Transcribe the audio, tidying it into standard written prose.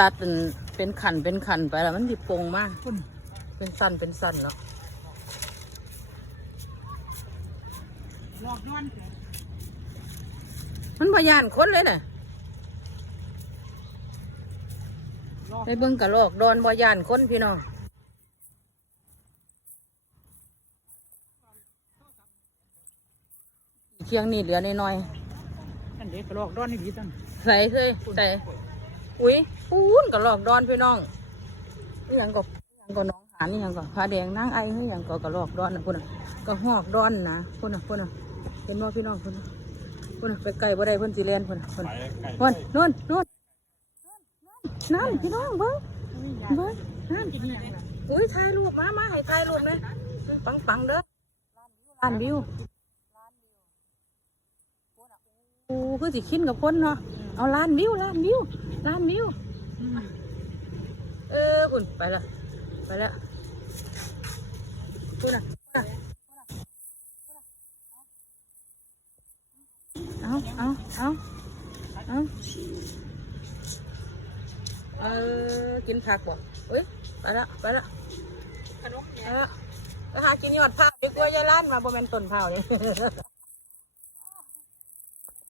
ตัดเป็นขันไปแล้วมันดิปงมากเป็นสั้นเนาะหลอกย้อนมันพยานคนเลยน่ะไปเบิ่งกะลอกดอนพยานคนพี่น้องเชียงนี่เหลือน้อยอันเด็กหลอกย้อนนี่ดีจังใส่อุ้ยปูนกะลอกดอนพี่น้องนี่ยังก็น้องหานนี่ยังก็ผ้าแดงนางไอ้นี่ยังก็กะลอกดอนนะพุ่นน่ะก็หอกดอนนะพุ่นน่ะเห็นว่าพี่น้องพุ่นน่ะไปไกลบ่ได้เพิ่นสิแล่นพุ่นนู่นนั่นพี่น้องเบิ่งนั่นอุ้ยถ่ายรูปมาให้ถ่ายรูปเลยปังเด้อล้านวิวโอ้คือสิขิ้นกับคนเนาะเอาล้านวิวคุณไปละคุณน่ะกินผักบ่เฮ้ยไปละขนมไปหากินยอดผักดีกว่ายายล้านมาบ่แม่นต้นเผาเลย